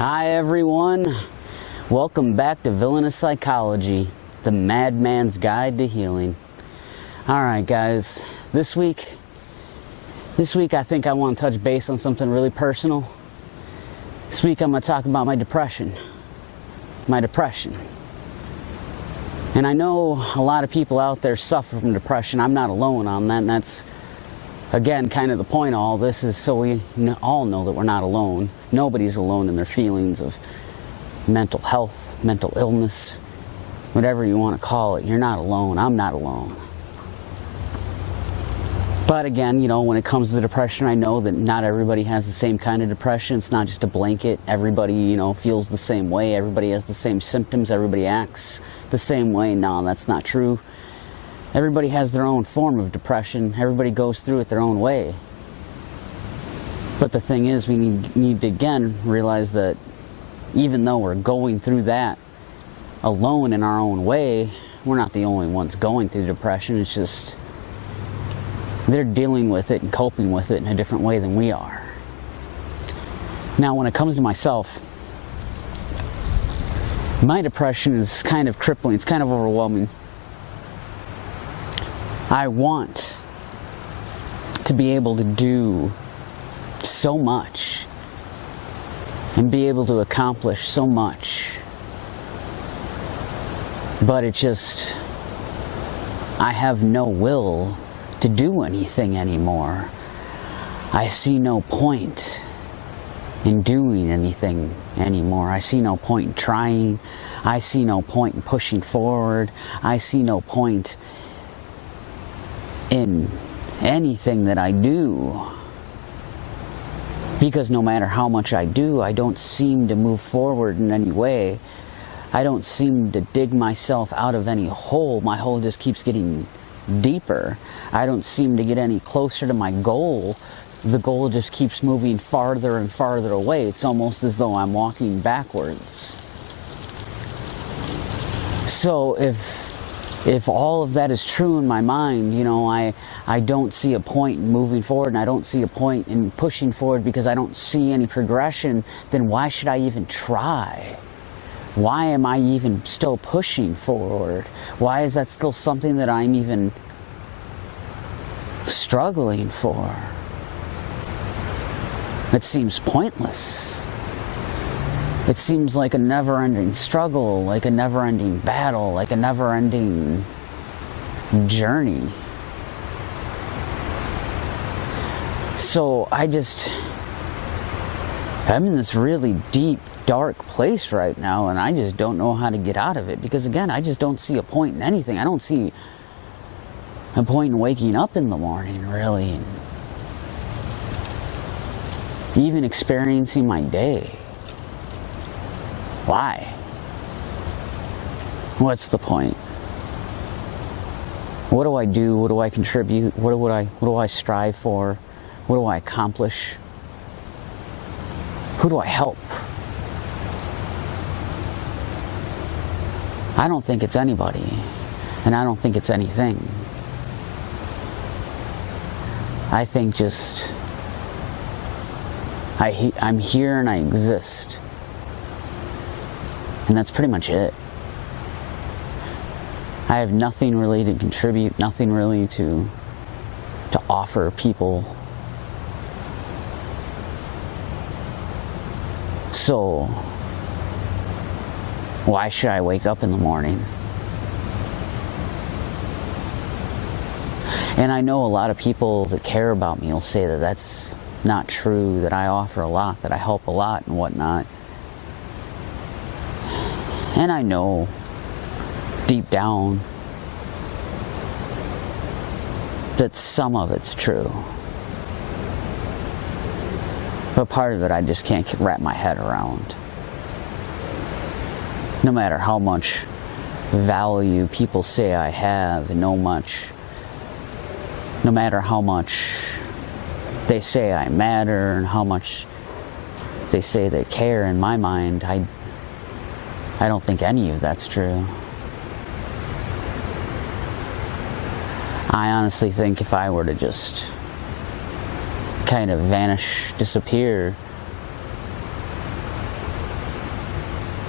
Hi everyone, welcome back to Villainous Psychology, the madman's guide to healing. Alright guys, this week I think I want to touch base on something really personal. This week I'm going to talk about my depression. And I know a lot of people out there suffer from depression. I'm not alone on that, and that's again kind of the point of all this, is so we all know that we're not alone. Nobody's alone in their feelings of mental health, mental illness, whatever you want to call it. You're not alone. I'm not alone. But again, you know, when it comes to depression, I know that not everybody has the same kind of depression. It's not just a blanket. Everybody, you know, feels the same way. Everybody has the same symptoms. Everybody acts the same way. No, that's not true. Everybody has their own form of depression. Everybody goes through it their own way. But the thing is, we need to again realize that even though we're going through that alone in our own way, we're not the only ones going through depression. It's just they're dealing with it and coping with it in a different way than we are. Now, when it comes to myself, my depression is kind of crippling. It's kind of overwhelming. I want to be able to do so much and be able to accomplish so much, but it just, I have no will to do anything anymore. I see no point in doing anything anymore. I see no point in trying. I see no point in pushing forward. I see no point in anything that I do, because no matter how much I do, I don't seem to move forward in any way. I don't seem to dig myself out of any hole. My hole just keeps getting deeper. I don't seem to get any closer to my goal. The goal just keeps moving farther and farther away. It's almost as though I'm walking backwards. So if all of that is true in my mind, you know, I don't see a point in moving forward, and I don't see a point in pushing forward because I don't see any progression, then why should I even try? Why am I even still pushing forward? Why is that still something that I'm even struggling for? It seems pointless. It seems like a never-ending struggle, like a never-ending battle, like a never-ending journey. So I'm in this really deep, dark place right now, and I just don't know how to get out of it, because again, I just don't see a point in anything. I don't see a point in waking up in the morning, really, and even experiencing my day. Why? What's the point? What do I do? What do I contribute? What do I strive for? What do I accomplish? Who do I help? I don't think it's anybody, and I don't think it's anything. I think just I'm here and I exist. And that's pretty much it. I have nothing really to contribute, nothing really to offer people. So, why should I wake up in the morning? And I know a lot of people that care about me will say that that's not true, that I offer a lot, that I help a lot and whatnot. And I know deep down that some of it's true. But part of it I just can't wrap my head around. No matter how much value people say I have, and no matter how much they say I matter and how much they say they care, in my mind, I don't think any of that's true. I honestly think if I were to just kind of vanish, disappear,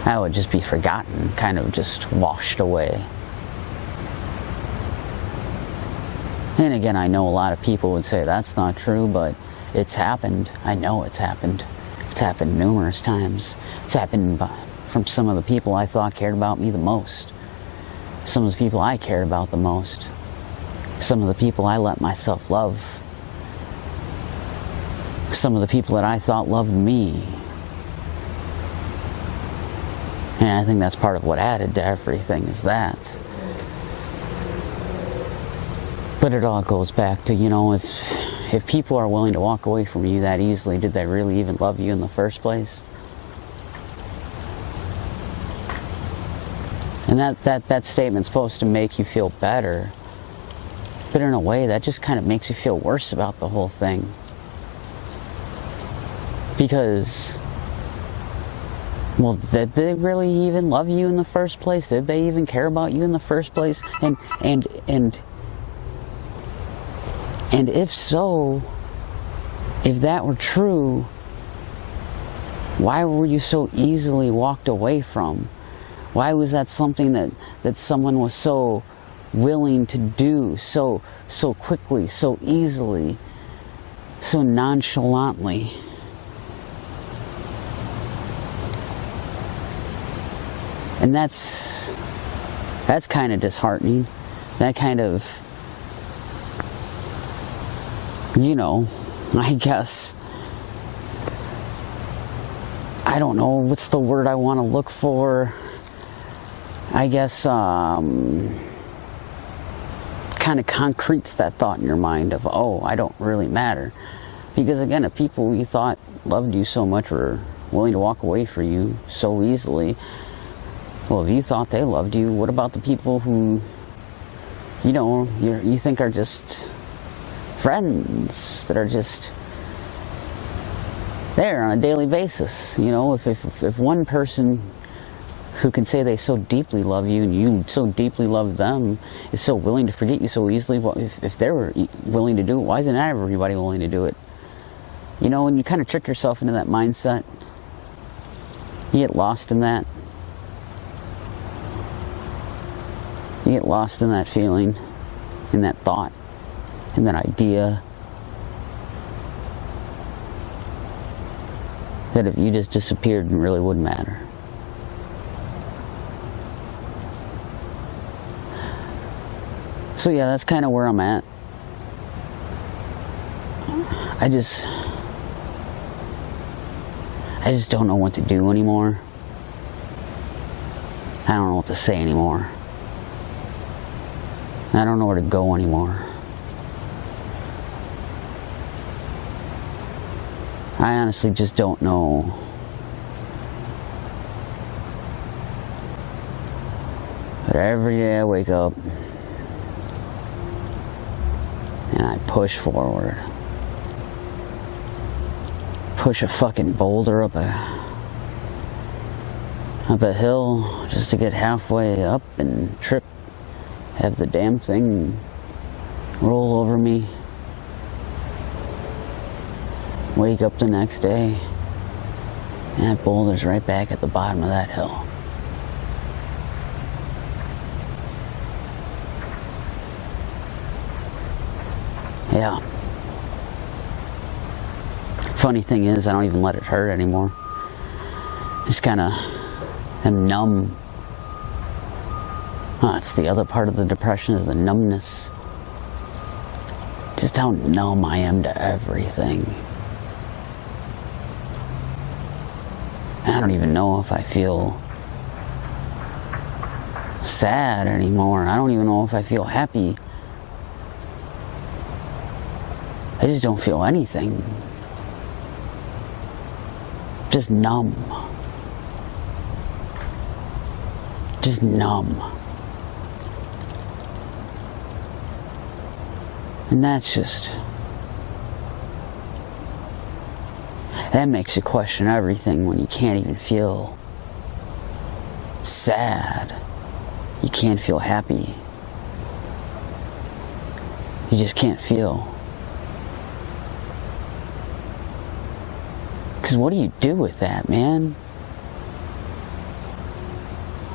I would just be forgotten, kind of just washed away. And again, I know a lot of people would say that's not true, but it's happened. I know it's happened. It's happened numerous times. It's happened from some of the people I thought cared about me the most. Some of the people I cared about the most. Some of the people I let myself love. Some of the people that I thought loved me. And I think that's part of what added to everything, is that. But it all goes back to, you know, if people are willing to walk away from you that easily, did they really even love you in the first place? And that statement's supposed to make you feel better. But in a way, that just kind of makes you feel worse about the whole thing. Because, well, did they really even love you in the first place? Did they even care about you in the first place? And if so, if that were true, why were you so easily walked away from? Why was that something that someone was so willing to do so quickly, so easily, so nonchalantly? And that's kind of disheartening. That kind of, you know, I guess, I don't know, what's the word I want to look for? I guess, kind of concretes that thought in your mind of, oh, I don't really matter. Because again, if people you thought loved you so much were willing to walk away from you so easily, well, if you thought they loved you, what about the people who, you know, you think are just friends, that are just there on a daily basis? You know, if one person who can say they so deeply love you and you so deeply love them is so willing to forget you so easily, well, if they were willing to do it, why isn't everybody willing to do it? You know, and you kind of trick yourself into that mindset. You get lost in that. You get lost in that feeling, in that thought, in that idea that if you just disappeared, it really wouldn't matter. So yeah, that's kind of where I'm at. I just don't know what to do anymore. I don't know what to say anymore. I don't know where to go anymore. I honestly just don't know. But every day I wake up and I push forward. Push a fucking boulder up a hill just to get halfway up and trip. Have the damn thing roll over me. Wake up the next day and that boulder's right back at the bottom of that hill. Yeah. Funny thing is, I don't even let it hurt anymore. Just kind of am numb. That's the other part of the depression, is the numbness. Just how numb I am to everything. I don't even know if I feel sad anymore. I don't even know if I feel happy. I just don't feel anything. Just numb. Just numb. And that's just, that makes you question everything when you can't even feel sad. You can't feel happy. You just can't feel. Because what do you do with that, man?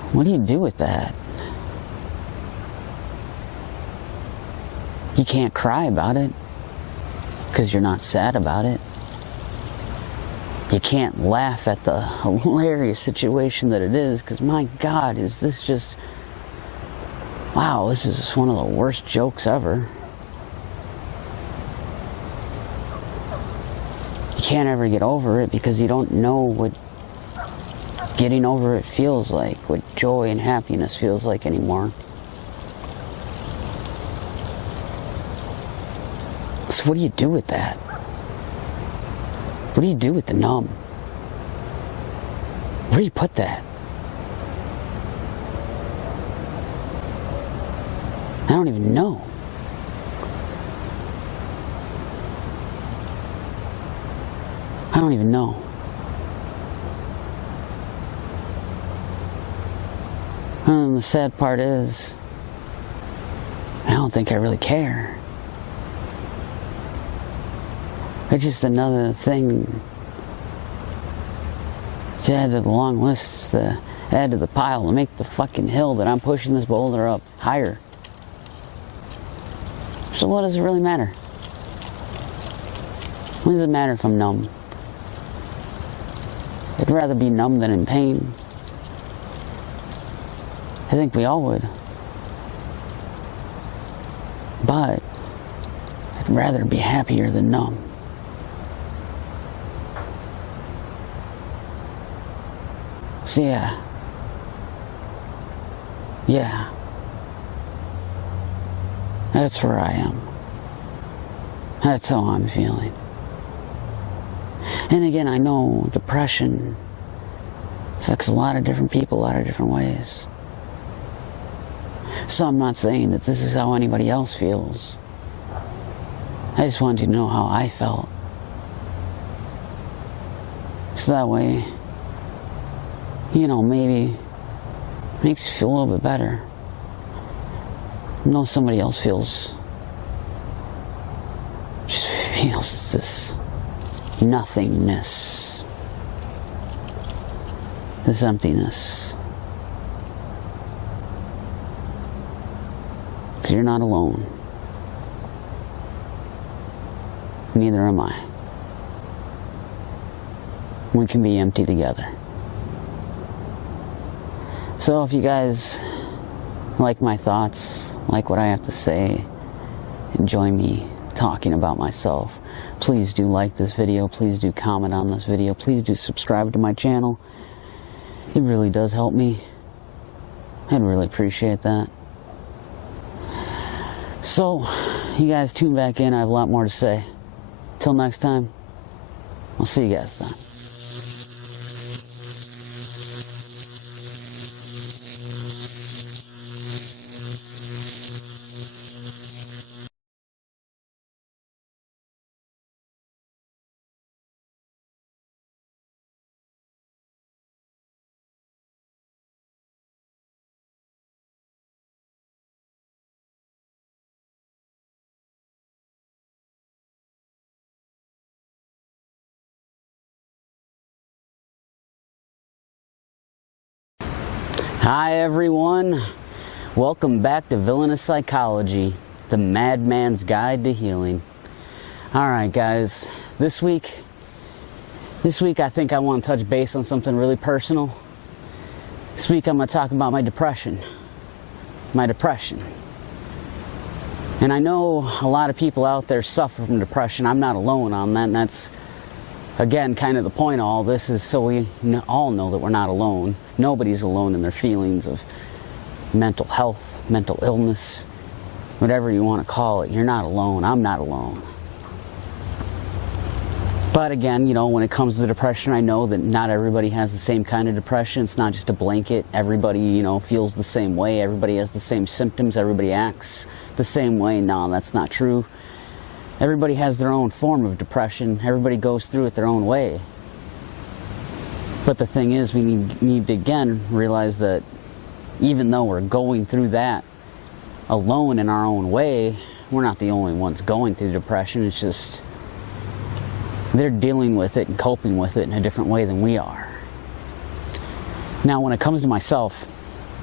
What do you do with that? You can't cry about it because you're not sad about it. You can't laugh at the hilarious situation that it is because, my God, is this just, wow, this is one of the worst jokes ever. You can't ever get over it because you don't know what getting over it feels like, what joy and happiness feels like anymore. So what do you do with that? What do you do with the numb? Where do you put that? I don't even know. I don't even know. And the sad part is, I don't think I really care. It's just another thing to add to the long list, to add to the pile, to make the fucking hill that I'm pushing this boulder up higher. So what does it really matter? What does it matter if I'm numb? I'd rather be numb than in pain. I think we all would. But I'd rather be happier than numb. So yeah, that's where I am. That's how I'm feeling. And again, I know depression affects a lot of different people, a lot of different ways. So I'm not saying that this is how anybody else feels. I just wanted you to know how I felt. So that way, you know, maybe makes you feel a little bit better. Know somebody else just feels this nothingness, this emptiness. Because you're not alone. Neither am I. We can be empty together. So if you guys like my thoughts, like what I have to say, enjoy me talking about myself, please do like this video, please do comment on this video, please do subscribe to my channel. It really does help me. I'd really appreciate that. So, you guys tune back in, I have a lot more to say. Till next time, I'll see you guys then. Hi everyone, welcome back to Villainous Psychology, the madman's guide to healing. Alright guys, this week I think I want to touch base on something really personal. This week I'm going to talk about my depression. And I know a lot of people out there suffer from depression. I'm not alone on that, and that's, again, kind of the point of all this is so we all know that we're not alone. Nobody's alone in their feelings of mental health, mental illness, whatever you want to call it. You're not alone. I'm not alone. But again, you know, when it comes to depression, I know that not everybody has the same kind of depression. It's not just a blanket. Everybody, you know, feels the same way. Everybody has the same symptoms. Everybody acts the same way. No, that's not true. Everybody has their own form of depression. Everybody goes through it their own way. But the thing is, we need to again realize that even though we're going through that alone in our own way, we're not the only ones going through depression. It's just they're dealing with it and coping with it in a different way than we are. Now, when it comes to myself,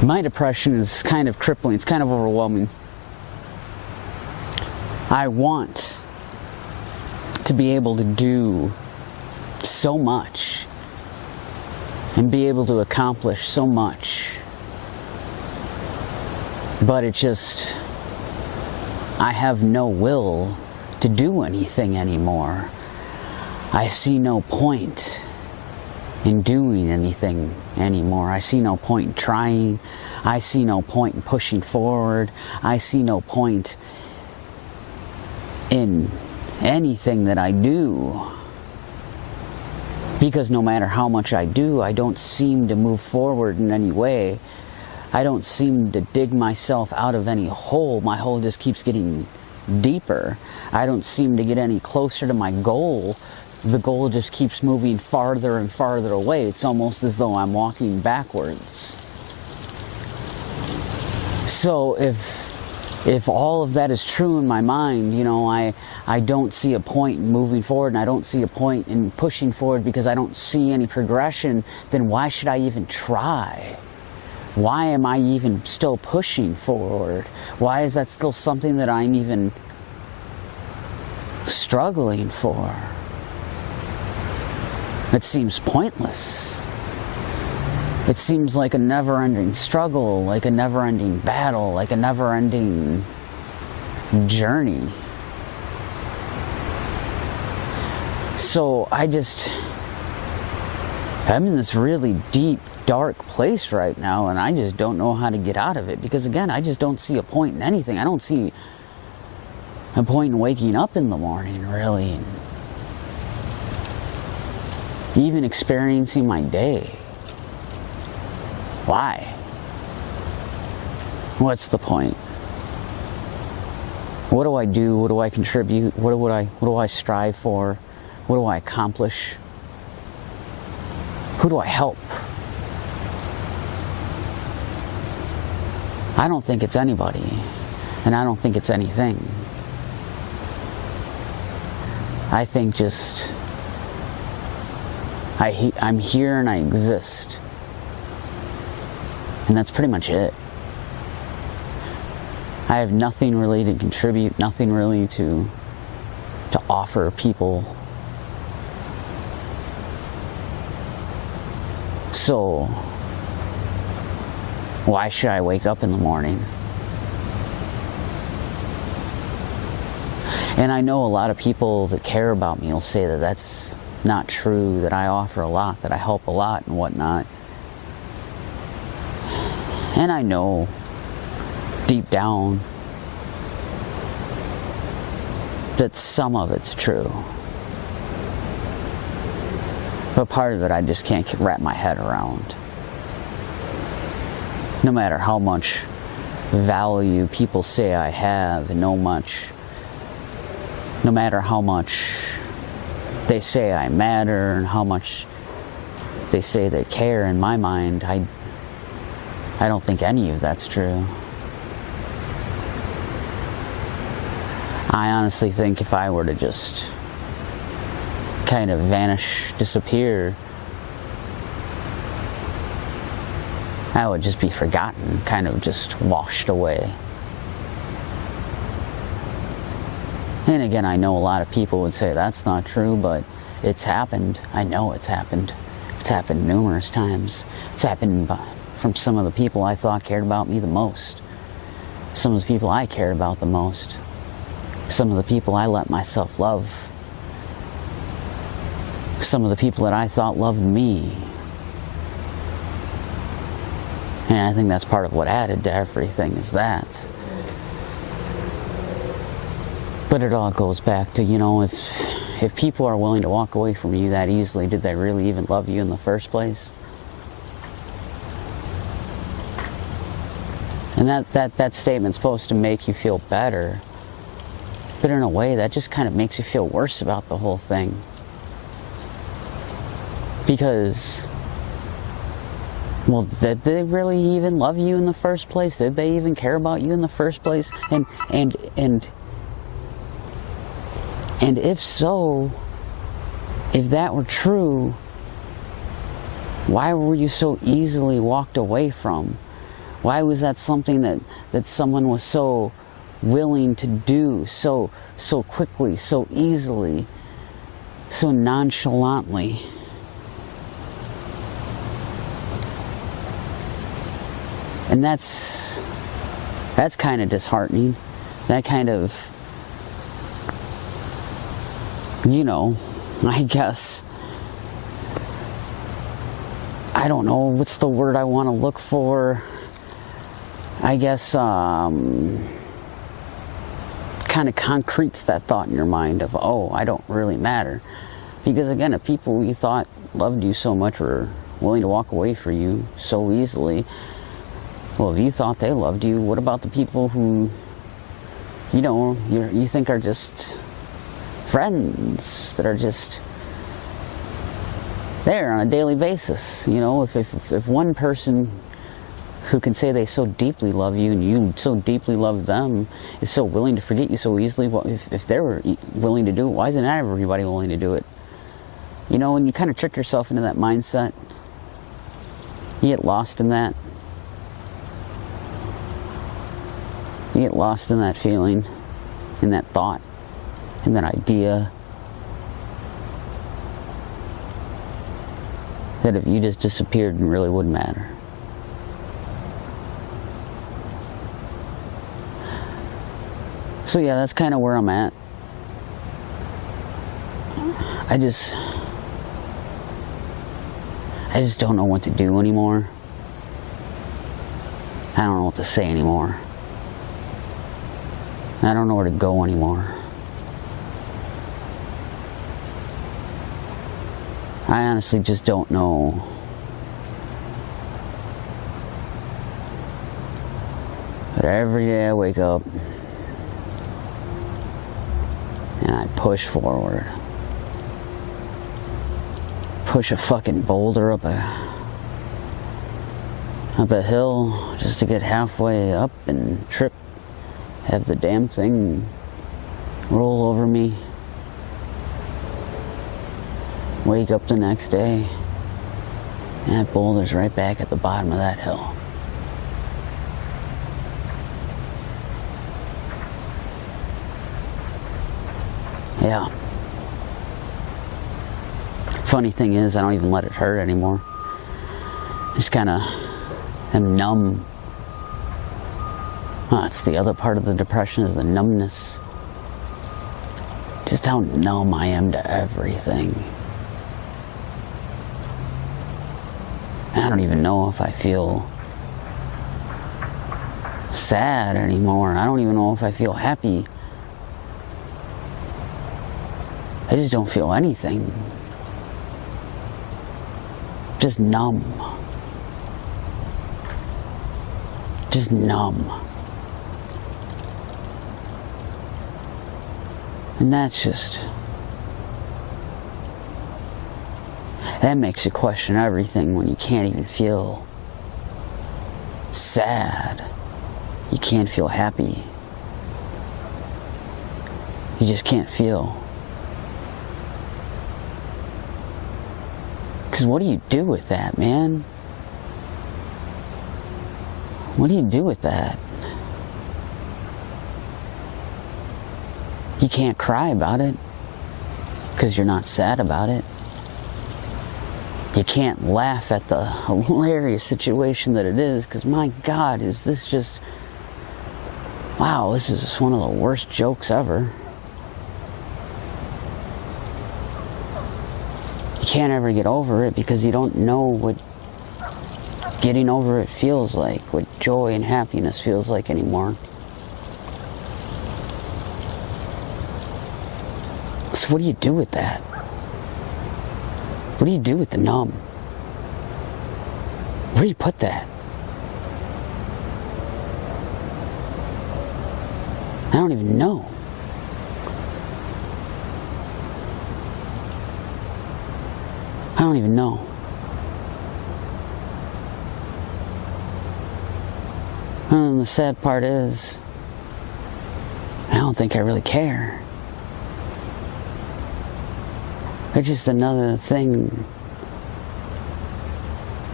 My depression is kind of crippling. It's kind of overwhelming. I want to be able to do so much and be able to accomplish so much. But it just, I have no will to do anything anymore. I see no point in doing anything anymore. I see no point in trying. I see no point in pushing forward. I see no point in anything that I do. Because no matter how much I do, I don't seem to move forward in any way. I don't seem to dig myself out of any hole. My hole just keeps getting deeper. I don't seem to get any closer to my goal. The goal just keeps moving farther and farther away. It's almost as though I'm walking backwards. So if all of that is true in my mind, you know, I don't see a point in moving forward, and I don't see a point in pushing forward because I don't see any progression, then why should I even try? Why am I even still pushing forward? Why is that still something that I'm even struggling for? It seems pointless. It seems like a never-ending struggle, like a never-ending battle, like a never-ending journey. So I'm in this really deep, dark place right now, and I just don't know how to get out of it. Because again, I just don't see a point in anything. I don't see a point in waking up in the morning, really. Even experiencing my day. Why? What's the point? What do I do? What do I contribute? What do I strive for? What do I accomplish? Who do I help? I don't think it's anybody, and I don't think it's anything. I think just I'm here and I exist. And that's pretty much it. I have nothing really to contribute, nothing really to offer people. So, why should I wake up in the morning? And I know a lot of people that care about me will say that that's not true, that I offer a lot, that I help a lot and whatnot. And I know deep down that some of it's true. But part of it I just can't wrap my head around. No matter how much value people say I have, and no matter how much they say I matter and how much they say they care, in my mind, I don't think any of that's true. I honestly think if I were to just kind of vanish, disappear, I would just be forgotten, kind of just washed away. And again, I know a lot of people would say that's not true, but it's happened. I know it's happened. It's happened numerous times. It's happened from some of the people I thought cared about me the most. Some of the people I cared about the most. Some of the people I let myself love. Some of the people that I thought loved me. And I think that's part of what added to everything, is that. But it all goes back to, you know, if people are willing to walk away from you that easily, did they really even love you in the first place? And that statement's supposed to make you feel better. But in a way, that just kind of makes you feel worse about the whole thing. Because, well, did they really even love you in the first place? Did they even care about you in the first place? And if so, if that were true, why were you so easily walked away from? Why was that something that someone was so willing to do so quickly, so easily, so nonchalantly? And that's kind of disheartening. That kind of, you know, I guess, I don't know, what's the word I want to look for? I guess, kind of concretes that thought in your mind of, oh, I don't really matter. Because again, if people you thought loved you so much were willing to walk away for you so easily, well, if you thought they loved you, what about the people who, you know, you think are just friends, that are just there on a daily basis? You know, if one person who can say they so deeply love you and you so deeply love them is so willing to forget you so easily, well, if they were willing to do it, why isn't everybody willing to do it? You know, and you kind of trick yourself into that mindset. You get lost in that. You get lost in that feeling, in that thought, in that idea that if you just disappeared, it really wouldn't matter. So yeah, that's kind of where I'm at. I just don't know what to do anymore. I don't know what to say anymore. I don't know where to go anymore. I honestly just don't know. But every day I wake up and I push forward. Push a fucking boulder up a hill just to get halfway up and trip. Have the damn thing roll over me. Wake up the next day and that boulder's right back at the bottom of that hill. Yeah. Funny thing is, I don't even let it hurt anymore. Just kind of am numb. That's the other part of the depression, is the numbness. Just how numb I am to everything. I don't even know if I feel sad anymore. I don't even know if I feel happy. I just don't feel anything. Just numb. Just numb. And that's just... that makes you question everything when you can't even feel sad. You can't feel happy. You just can't feel. Because what do you do with that, man? What do you do with that? You can't cry about it because you're not sad about it. You can't laugh at the hilarious situation that it is because, my God, is this just... wow, this is one of the worst jokes ever. You can't ever get over it because you don't know what getting over it feels like, what joy and happiness feels like anymore. So what do you do with that? What do you do with the numb? Where do you put that? I don't even know. I don't even know. And the sad part is, I don't think I really care. It's just another thing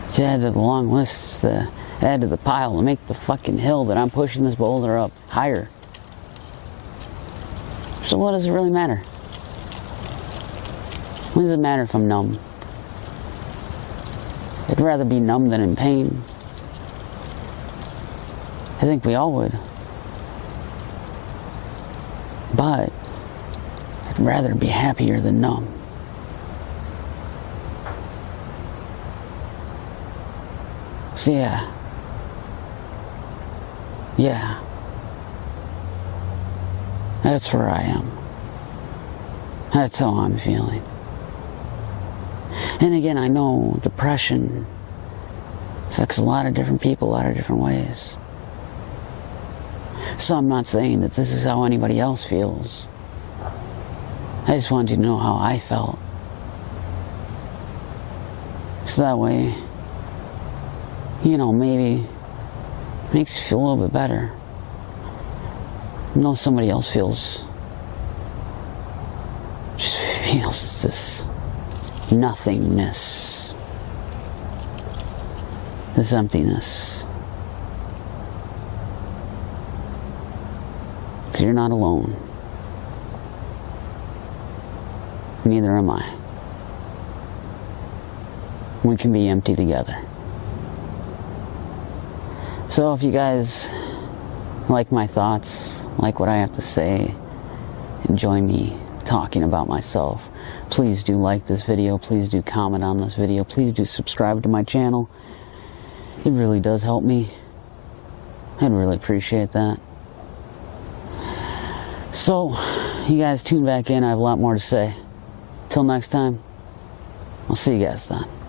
To add to the long list, to add to the pile, to make the fucking hill that I'm pushing this boulder up higher. So what does it really matter? What does it matter if I'm numb? I'd rather be numb than in pain. I think we all would. But I'd rather be happier than numb. So yeah, that's where I am. That's how I'm feeling. And again, I know depression affects a lot of different people, a lot of different ways. So I'm not saying that this is how anybody else feels. I just want you to know how I felt. So that way, you know, maybe makes you feel a little bit better. Know somebody else just feels this nothingness, this emptiness. Because you're not alone. Neither am I. We can be empty together. So if you guys like my thoughts, like what I have to say, enjoy me talking about myself, please do like this video, please do comment on this video, please do subscribe to my channel. It really does help me. I'd really appreciate that. So, you guys tune back in, I have a lot more to say. Till next time, I'll see you guys then.